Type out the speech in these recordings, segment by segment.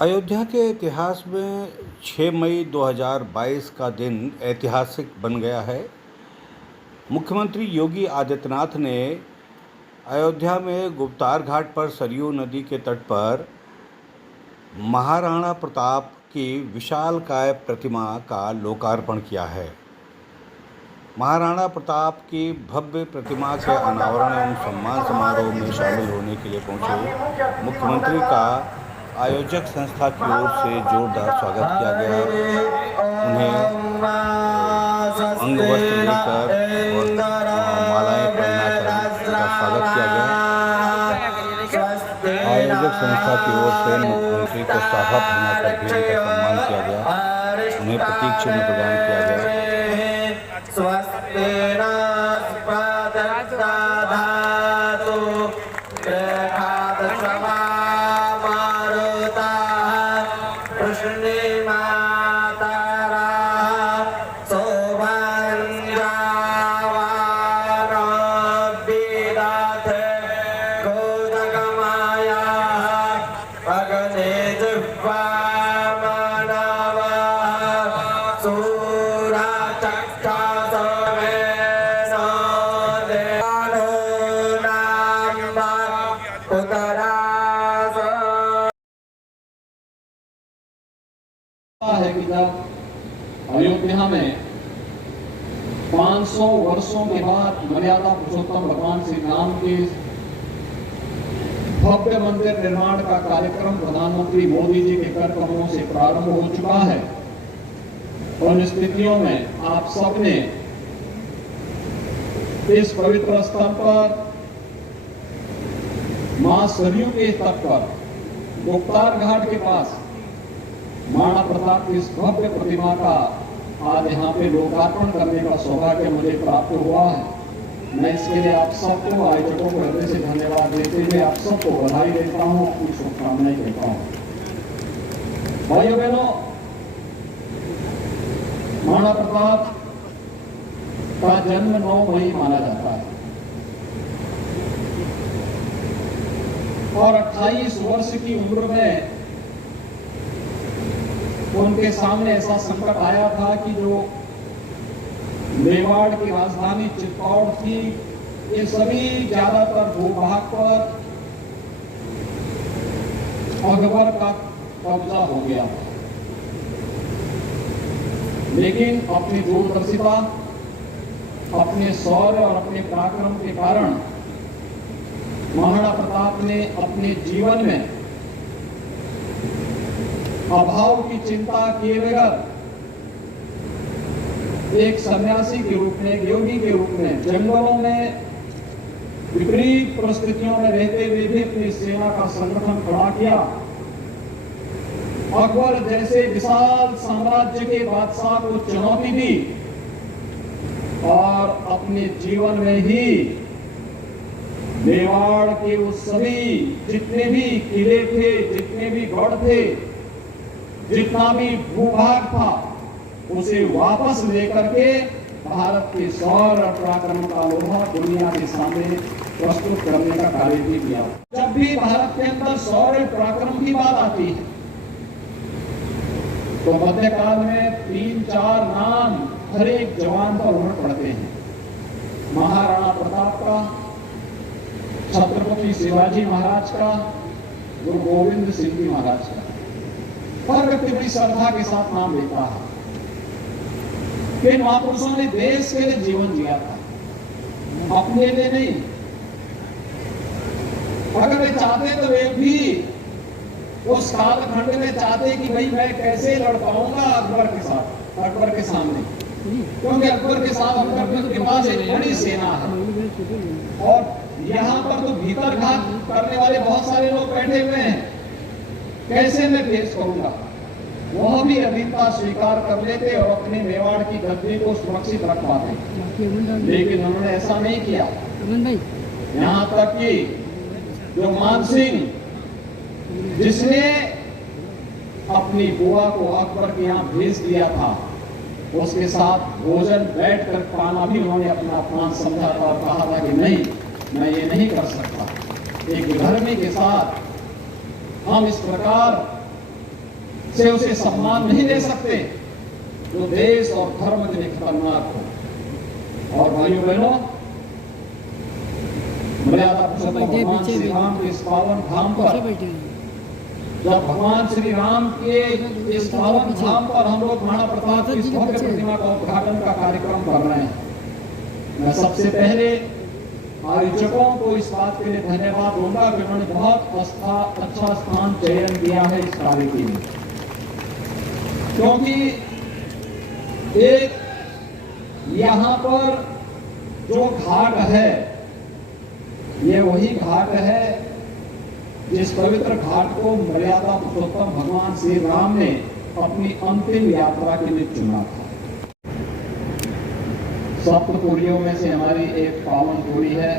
अयोध्या के इतिहास में 6 मई 2022 का दिन ऐतिहासिक बन गया है। मुख्यमंत्री योगी आदित्यनाथ ने अयोध्या में गुप्तार घाट पर सरयू नदी के तट पर महाराणा प्रताप की विशालकाय प्रतिमा का लोकार्पण किया है। महाराणा प्रताप की भव्य प्रतिमा के अनावरण एवं सम्मान समारोह में शामिल होने के लिए पहुंचे मुख्यमंत्री का आयोजक संस्था की ओर से जोरदार स्वागत किया गया। उन्हें अंग वस्त्र देकर और मालाएं पहनाकर उनका स्वागत किया गया। आयोजक संस्था की ओर से मुख्यमंत्री को साफा पहनाकर भी उनका सम्मान किया गया। उन्हें प्रतीक चिन्ह प्रदान किया गया। है कि जब अयोध्या में 500 वर्षों के बाद मर्यादा पुरुषोत्तम भगवान श्री राम के भव्य मंदिर निर्माण का कार्यक्रम प्रधानमंत्री मोदी जी के कर कदमों से प्रारंभ हो चुका है। उन स्थितियों में आप सबने इस पवित्र स्थल पर मां सरयू के तट पर गुप्तार घाट के पास महाराणा प्रताप की इस भव्य प्रतिमा का आज यहाँ पे लोकार्पण करने का सौभाग्य मुझे प्राप्त हुआ है। मैं इसके लिए आप सबको आयोजकों को हृदय से धन्यवाद देते हुए आप सबको बधाई देता हूँ, अपनी शुभकामनाएं देता हूँ। भाइयों बहनों, महाराणा प्रताप का जन्म 9 मई माना जाता है और 28 वर्ष की उम्र में उनके सामने ऐसा संकट आया था कि जो मेवाड़ की राजधानी चित्तौड़ थी, ये सभी ज्यादातर भूभाग पर अकबर का कब्जा हो गया। लेकिन अपनी दूरदर्शिता, अपने शौर्य और अपने पराक्रम के कारण महाराणा प्रताप ने अपने जीवन में अभाव की चिंता किए बगैर एक सन्यासी के रूप में, एक योगी के रूप में जंगलों में विपरीत परिस्थितियों में रहते हुए भी अपनी सेना का संगठन खड़ा किया। अकबर जैसे विशाल साम्राज्य के बादशाह को चुनौती दी और अपने जीवन में ही मेवाड़ के उस सभी जितने भी किले थे, जितने भी गढ़ थे, जितना भी भूभाग था, उसे वापस लेकर के भारत के शौर्य और पराक्रम का लोहा दुनिया के सामने प्रस्तुत करने का कार्य भी किया। जब भी भारत के अंदर शौर्य पराक्रम की बात आती है तो मध्यकाल में 3-4 नाम हर एक जवान पर उमड़ पड़ते हैं। महाराणा प्रताप का, छत्रपति शिवाजी महाराज का, गुरु गोविंद सिंह जी महाराज का। हर व्यक्ति बड़ी श्रद्धा के साथ नाम लेता है कि महापुरुषों ने देश के लिए जीवन जिया था, अपने लिए नहीं। अगर वे चाहते तो वे भी उस कालखंड में चाहते कि भाई मैं कैसे लड़ पाऊंगा अकबर के साथ, अकबर के सामने, क्योंकि अकबर के साथ अकबर के पास एक बड़ी सेना है और यहाँ पर तो भीतर घात करने वाले बहुत सारे लोग बैठे हुए हैं। कैसे मैं पेश करूंगा? वह भी अधीनता स्वीकार कर लेते और अपने मेवाड़ की गद्दी को सुरक्षित रख पाते, लेकिन उन्होंने ऐसा नहीं किया। यहाँ तक कि जो मानसिंह, जिसने अपनी बुआ को अकबर के यहाँ भेज दिया था, उसके साथ भोजन बैठकर खाना भी उन्होंने अपना अपमान समझा था और कहा था कि नहीं, मैं ये नहीं कर सकता। एक धर्मी के साथ हम इस प्रकार से उसे सम्मान नहीं दे सकते जो देश और धर्म के लिए खतरनाक हो। और भाइयों बहनों, मर्यादा पुरुषोत्तम भगवान श्री राम के इस पावन धाम पर, जब भगवान श्री राम के इस पावन धाम पर हम लोग महाराणा प्रताप की इस भव्य प्रतिमा का उद्घाटन का कार्यक्रम कर रहे हैं, मैं सबसे पहले आयोजकों को इस बात के लिए धन्यवाद दूंगा कि उन्होंने बहुत अच्छा स्थान चयन किया है इस कार्य के लिए, क्योंकि एक यहाँ पर जो घाट है ये वही घाट है जिस पवित्र घाट को मर्यादा पुरुषोत्तम भगवान श्री राम ने अपनी अंतिम यात्रा के लिए चुना था। सप्त पुरियों में से हमारी एक पावन पुरी है,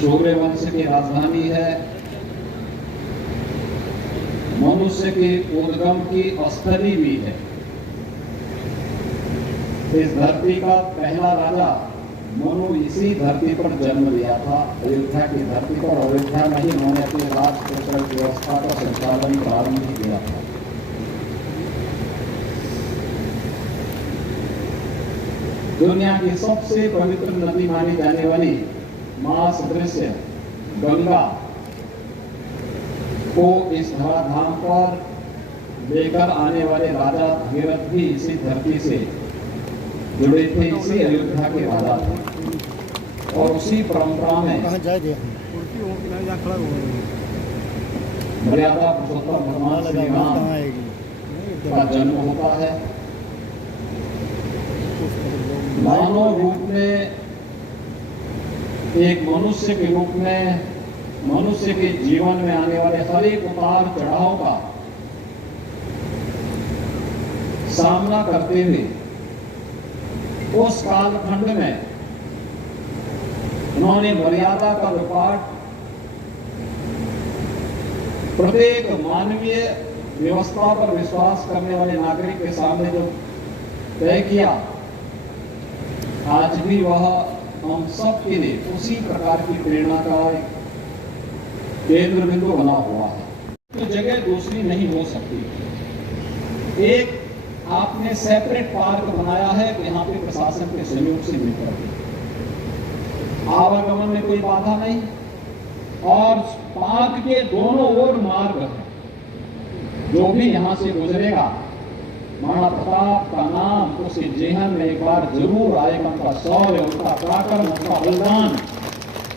सूर्य वंश की राजधानी है, मनुष्य के उद्गम की स्थली भी है। इस धरती का पहला राजा मनु इसी धरती पर जन्म लिया था, अयोध्या की धरती पर। अयोध्या में ही उन्होंने अपनी राज व्यवस्था का संचालन प्रारंभ किया था। दुनिया की सबसे पवित्र नदी मानी जाने वाली मां सदृश गंगा को इस धराधाम पर लेकर आने वाले राजा भगीरथ भी इसी धरती से जुड़े थे, इसी अयोध्या के राजा थे। और उसी परंपरा में मर्यादा पुरुषोत्तम भगवान श्री राम का जन्म होता है। मानव रूप में, एक मनुष्य के रूप में, मनुष्य के जीवन में आने वाले हर एक उतार चढ़ाव का सामना करते हुए उस कालखंड में उन्होंने मर्यादा का विपाट प्रत्येक मानवीय व्यवस्था पर विश्वास करने वाले नागरिक के सामने जो तय किया, आज भी वह हम सब के लिए उसी प्रकार की प्रेरणा का एक केंद्र बिंदु बना हुआ है। तो जगह दूसरी नहीं हो सकती। एक आपने सेपरेट पार्क बनाया है, यहाँ पे प्रशासन के सहयोग से मिलकर आवागमन में कोई बाधा नहीं, और पार्क के दोनों ओर मार्ग है। जो भी यहाँ से गुजरेगा, महाराणा प्रताप का नाम उसके जेहन में एक बार जरूर आएगा, उनका शौर्य, उनका पराक्रम, उनका बलिदान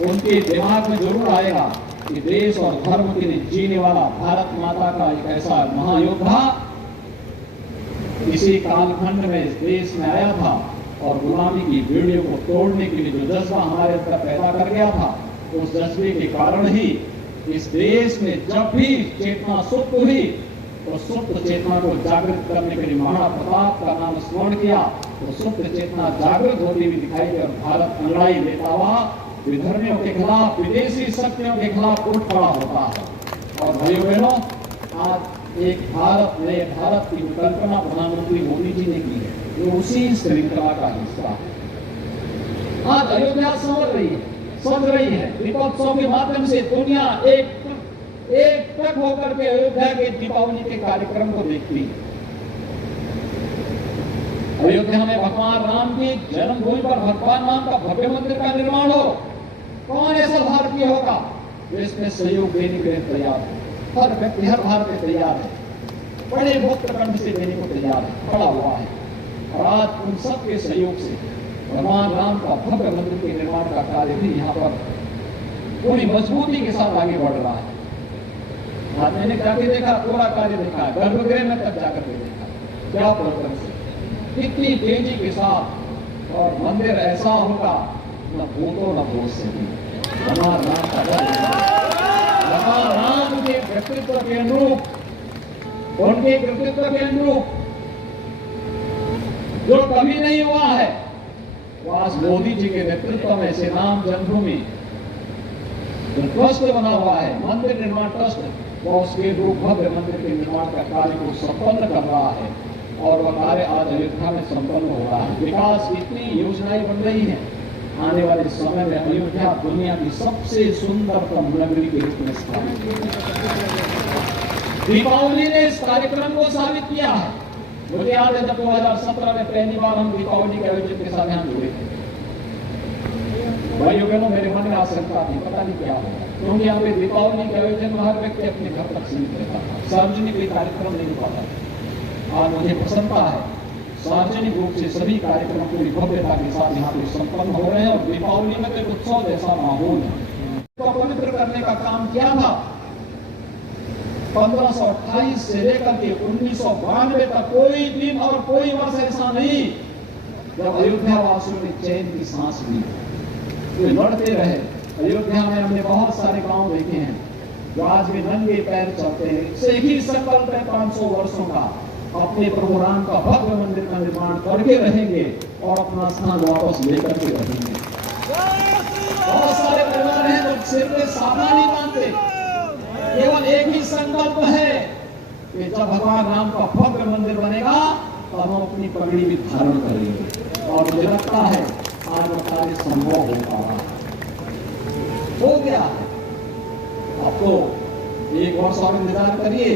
उनके दिमाग में जरूर आएगा कि देश और धर्म के लिए जीने वाला भारत माता का एक ऐसा महायोद्धा इसी कालखंड में इस देश में आया था और गुलामी की बेड़ियों को तोड़ने के लिए जो जज्बा हमारे अंदर पैदा कर गया था, उस जज्बे के कारण ही इस देश में जब भी चेतना सुप्त हुई, तो सुप्त चेतना को जागृत करने के लिए महाराणा प्रताप का नाम स्मरण किया, तो सुप्त चेतना जागृत होती हुई दिखाई दी और भारत लड़ाई लेता हुआ विधर्मियों के खिलाफ, विदेशी शक्तियों के खिलाफ उठ खड़ा होता है। और भाइयों बहनों, आज एक भारत, नए भारत की कल्पना प्रधानमंत्री मोदी जी ने की है, जो उसी श्रृंखला का हिस्सा है। आज अयोध्या सज रही है। दीपोत्सव के माध्यम से दुनिया एक तक होकर के अयोध्या के दीपावली के कार्यक्रम को देखती है। अयोध्या में भगवान राम की जन्मभूमि पर भगवान राम का भव्य मंदिर का निर्माण हो, कौन ऐसा भारतीय होगा जो इसमें सहयोग देने के लिए तैयार है? हर व्यक्ति, हर भारतीय तैयार है, बड़े मुक्त कंठ से देने को तैयार है, खड़ा हुआ है। और आज उन सब के सहयोग से भगवान राम का भव्य मंदिर के निर्माण का कार्य भी यहाँ पर पूरी मजबूती के साथ आगे बढ़ रहा है। आज मैंने जाके देखा, पूरा कार्य देखा है, गर्भगृह में तक जाकर के देखा, क्या प्रोग्राम से, कितनी तेजी के साथ। और मंदिर ऐसा होगा न भूतो न भूत से भी भगवान राम का भगवान राम के व्यक्तित्व के अनुरूप, उनके व्यक्तित्व के अनुरूप जो कभी नहीं हुआ है, वो आज मोदी जी के नेतृत्व में श्री राम जन्मभूमि जो ट्रस्ट बना हुआ है, मंदिर निर्माण ट्रस्ट, वो उसके रूप भव्य मंदिर के निर्माण का कार्य को संपन्न कर रहा है। और वह कार्य आज अयोध्या में संपन्न हो रहा है। विकास की इतनी योजनाएं बन रही हैं, आने वाले समय में अयोध्या दुनिया की सबसे सुंदरतम नगरी के रूप में स्थापित होगी। दीपावली ने इस कार्यक्रम को साबित किया है। मुझे याद है जब 2017 में पहली बार हम दीपावली के आयोजन के साथ यहाँ जुड़े थे, भाइयों बहनों मेरे मन में आशंका थी पता नहीं क्या होगा, क्योंकि यहाँ पे दीपावली के आयोजन में हर व्यक्ति अपने घर तक सीमित रहता था, सार्वजनिक कोई कार्यक्रम नहीं हो पाता था। आज मुझे प्रसन्नता है सार्वजनिक रूप से सभी कार्यक्रम पूरी भव्यता के साथ यहाँ पे संपन्न हो रहे हैं और दीपावली में तो एक उत्सव जैसा माहौल है। तो पवित्र करने का काम किया था 1528 से लेकर के 1992 तक कोई दिन और कोई वर्ष ऐसा नहीं जब अयोध्या वासियों ने चैन की सांस ली। वे लड़ते रहे। अयोध्या में हमने बहुत सारे गांव देखे हैं जो आज भी नंगे पैर चलते हैं। इससे ही संकल्प है 500 वर्षों का अपने प्रभु राम का भव्य मंदिर का निर्माण करके रहेंगे और अपना स्थान वापस लेकर के रहेंगे। बहुत सारे परिवार हैं जो सिर पे साधा नहीं मानते, केवल एक ही संकल्प है कि जब भगवान राम का भव्य मंदिर बनेगा तो हम अपनी पगड़ी भी धारण करेंगे। और मुझे लगता है आज वो कार्य संभव हो पा रहा हो गया है। अब तो एक वर्ष और इंतजार करिए,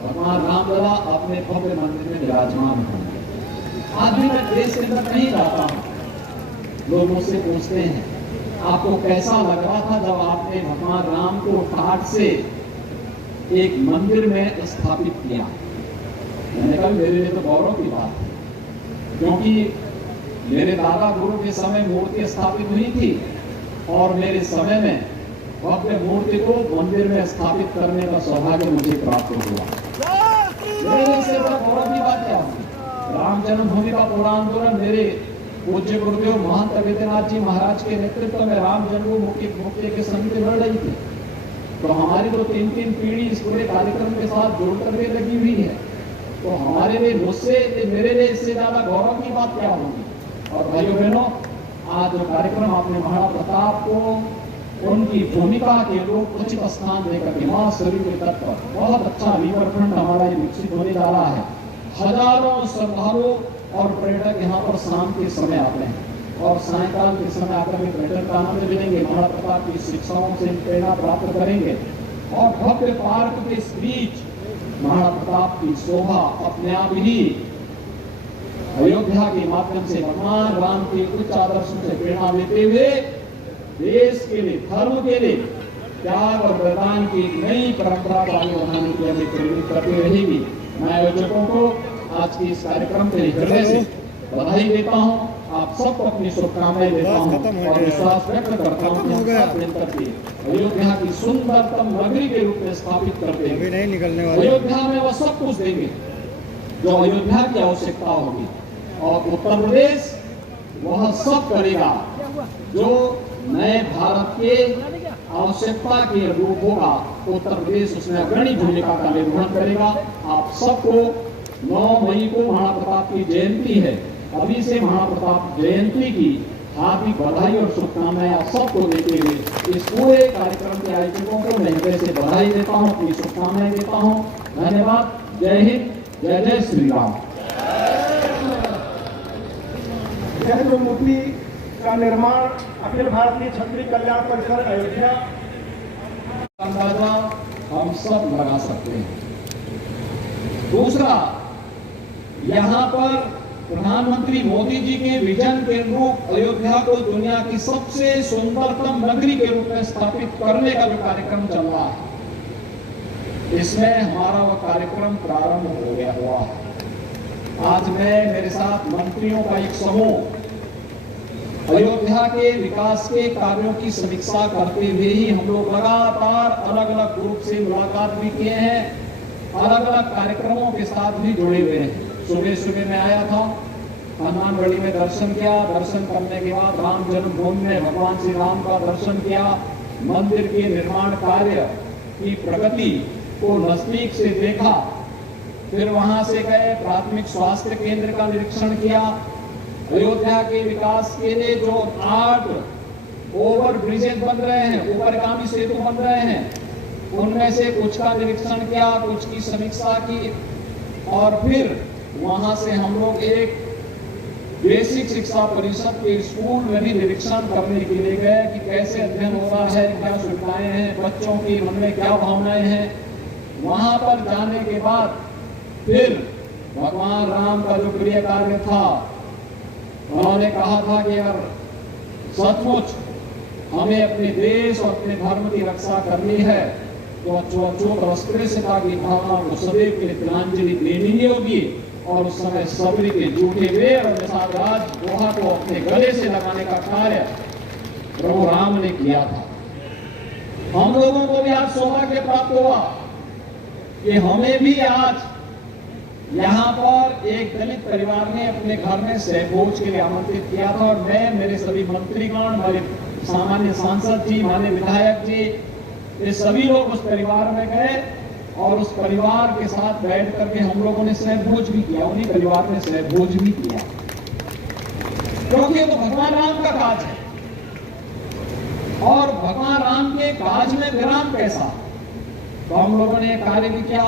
भगवान रामलला अपने भव्य मंदिर में विराजमान होंगे। आज भी मैं देश के अंदर नहीं रहता हूँ, लोग मुझसे पूछते हैं आपको कैसा लग रहा था जब आपने भगवान राम को काट से एक मंदिर में स्थापित किया। मैंने कहा मेरे लिए तो गौरव की बात है, क्योंकि मेरे दादा गुरु के समय मूर्ति स्थापित हुई थी और मेरे समय में भव्य मूर्ति को मंदिर में स्थापित करने का सौभाग्य मुझे प्राप्त हुआ। मेरे लिए इससे बड़ा गौरव की बात क्या होगी। राम जन्मभूमि का पूर्णांदोलन मेरे पूज्य गुरुदेव महंत अवेद्यनाथ जी महाराज के नेतृत्व में राम जन्मभूमि के समिति लड़ रही थी, तो हमारी तो 3-3 पीढ़ी इस पूरे कार्यक्रम के साथ जुड़ करके लगी हुई है। तो हमारे लिए मुझसे मेरे लिए इससे ज्यादा गौरव की बात क्या होगी। और भाइयों बहनों, आज जो कार्यक्रम आपने महाराणा प्रताप को उनकी भूमिका के लोग उचित स्थान देकर के वहां शरीर के तट पर बहुत अच्छा रिवरफ्रंट हमारा ये विकसित होने जा रहा है। हजारों श्रद्धालु और पर्यटक यहाँ पर शाम के समय आते हैं और सायकाल के समय आकर के पर्यटन का आनंद लेंगे, महाराणा प्रताप की शिक्षाओं से प्रेरणा प्राप्त करेंगे और भव्य पार्क के इस बीच महाराणा प्रताप की शोभा अपने आप ही अयोध्या के माध्यम से भगवान राम के उच्च आदर्शों से प्रेरणा लेते हुए देश के लिए, धर्म के लिए त्याग और बलिदान की नई परंपरा को आगे बढ़ाने के लिए प्रेरित करती रहेगी। मैं आयोजकों को आज के इस कार्यक्रम के लिए हृदय से बधाई देता हूँ। आप सबको अपनी शुभकामनाएं देता हूँ और विश्वास व्यक्त करता हूँ कि हम सब मिलकर के अयोध्या की सुंदरतम नगरी के रूप में स्थापित करते हैं। अयोध्या में वह सब कुछ देंगे जो अयोध्या की आवश्यकता होगी और उत्तर प्रदेश वह सब करेगा जो नए भारत के आवश्यकता के अनुरूप होगा। उत्तर प्रदेश उसमें अग्रणी भूमिका का निर्वहन करेगा। आप सबको 9 मई को महाराणा प्रताप की जयंती है, अभी से महाराणा प्रताप जयंती की हार्दिक बधाई और शुभकामनाएं आप सबको देते हुए इस पूरे कार्यक्रम के आयोजकों को मैं हृदय से बधाई देता हूँ, अपनी शुभकामनाएं देता हूँ। धन्यवाद। जय हिंद, जय जय श्री राम। यह जो मूर्ति का निर्माण अखिल भारतीय क्षत्रिय कल्याण परिषद अयोध्या अंदाजा हम सब लगा सकते हैं। दूसरा, यहाँ पर प्रधानमंत्री मोदी जी के विजन के अनुरूप अयोध्या को दुनिया की सबसे सुंदरतम नगरी के रूप में स्थापित करने का जो कार्यक्रम चल रहा है, इसमें हमारा वह कार्यक्रम प्रारंभ हो गया हुआ है। आज मैं मेरे साथ मंत्रियों का एक समूह अयोध्या के विकास के कार्यों की समीक्षा करते हुए ही हम लोग लगातार अलग अलग ग्रुप से मुलाकात भी किए हैं, अलग अलग कार्यक्रमों के साथ भी जुड़े हुए हैं। सुबह सुबह मैं आया था, हनुमानगढ़ी में दर्शन किया, दर्शन करने के बाद राम जन्मभूमि में भगवान श्री राम का दर्शन किया, मंदिर के निर्माण कार्य की प्रगति को नजदीक से देखा, फिर वहां से गए प्राथमिक स्वास्थ्य केंद्र का निरीक्षण किया, अयोध्या के विकास के लिए जो 8 ओवर ब्रिजेज बन रहे हैं, ऊपरगामी सेतु बन रहे हैं, उनमें से कुछ का निरीक्षण किया, कुछ की समीक्षा की और फिर वहां से हम लोग एक बेसिक शिक्षा परिषद के स्कूल में भी निरीक्षण करने के लिए गए कि कैसे अध्ययन हो रहा है, क्या सुविधाएं हैं, बच्चों के मन में क्या भावनाएं हैं। वहां पर जाने के बाद फिर भगवान राम का जो प्रिय कार्य था, उन्होंने कहा था कि अगर सचमुच हमें अपने देश और अपने धर्म की रक्षा करनी है तो अच्युत अस्पृश्यता की भावना को सदैव के लिए तिलांजलि देनी ही होगी। और उस समय सबरी के जूठे वेर और निषाद राज दोहा को अपने गले से लगाने का कार्य प्रभु राम ने किया था। हम लोगों को भी आज सौभाग्य प्राप्त हुआ कि हमें भी आज यहाँ पर एक दलित परिवार ने अपने घर में सहभोज के लिए आमंत्रित किया था। और मैं, मेरे सभी मंत्रीगण, मेरे सामान्य सांसद जी, माननीय विधायक जी, ये सभी लोग उस परिवार में गए और उस परिवार के साथ बैठ करके हम लोगों ने सहभोज भी किया, उन्हीं परिवार ने सहभोज भी किया, क्योंकि ये तो भगवान राम का काज है। और भगवान राम के काज में विराम कैसा, तो हम लोगों ने कार्य भी किया।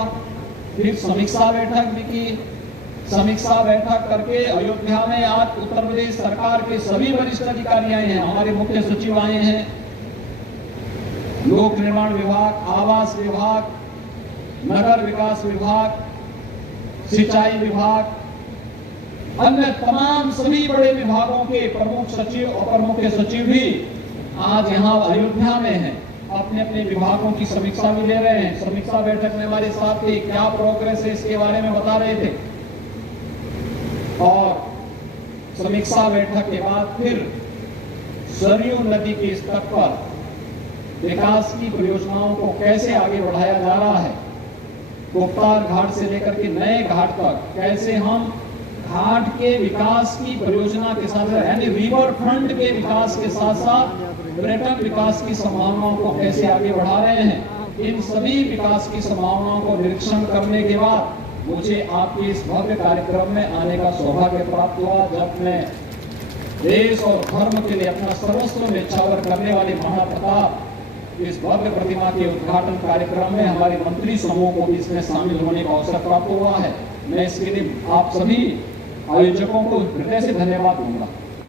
फिर समीक्षा बैठक भी की। समीक्षा बैठक करके अयोध्या में आज उत्तर प्रदेश सरकार के सभी वरिष्ठ अधिकारी आए हैं, हमारे मुख्य सचिव आए हैं, लोक निर्माण विभाग, आवास विभाग, नगर विकास विभाग, सिंचाई विभाग, अन्य तमाम सभी बड़े विभागों के प्रमुख सचिव और अपर मुख्य सचिव भी आज यहाँ अयोध्या में हैं, अपने अपने विभागों की समीक्षा भी ले रहे हैं। समीक्षा बैठक में हमारे साथ थे, क्या प्रोग्रेस है इसके बारे में बता रहे थे। और समीक्षा बैठक के बाद फिर सरयू नदी के स्तर पर विकास की परियोजनाओं को कैसे आगे बढ़ाया जा रहा है, गुप्तार घाट से लेकर के नए घाट तक कैसे हम घाट के विकास की परियोजना के साथ, यानी रिवर फ्रंट के विकास के साथ साथ पर्यटन विकास की संभावनाओं को कैसे आगे बढ़ा रहे हैं। इन सभी विकास की संभावनाओं को निरीक्षण करने के बाद मुझे आपके इस भव्य कार्यक्रम में आने का सौभाग्य प्राप्त हुआ, जब मैं देश और धर्म के लिए अपना सर्वस्व न्यौछावर करने वाले महाप्रताप इस भव्य प्रतिमा के उद्घाटन कार्यक्रम में हमारे मंत्री समूह को भी इसमें शामिल होने का अवसर प्राप्त हुआ है। मैं इसके लिए आप सभी आयोजकों को हृदय से धन्यवाद दूंगा।